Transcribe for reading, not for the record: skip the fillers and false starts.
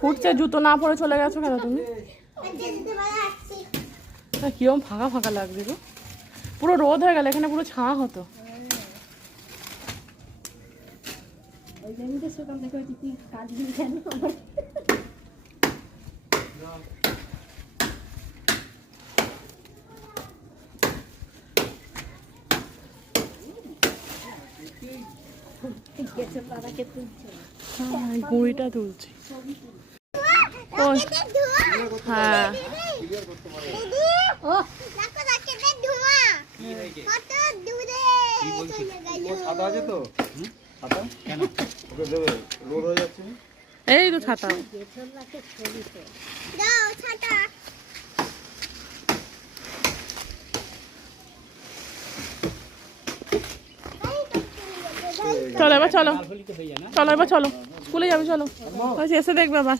ফুটছে, জুতো না পরে চলে গেছো কেন তুমি? কিরম ফাঁকা ফাঁকা লাগছে গো, পুরো রোদ হয়ে গেল, এখানে পুরো ছায়া হতো। গুঁড়িটা তুলছি। হ্যাঁ এই তো ছাতা। চলো এবার, চলো চলো এবার, চলো স্কুলে যাবে, চলো এসে দেখবে আবার।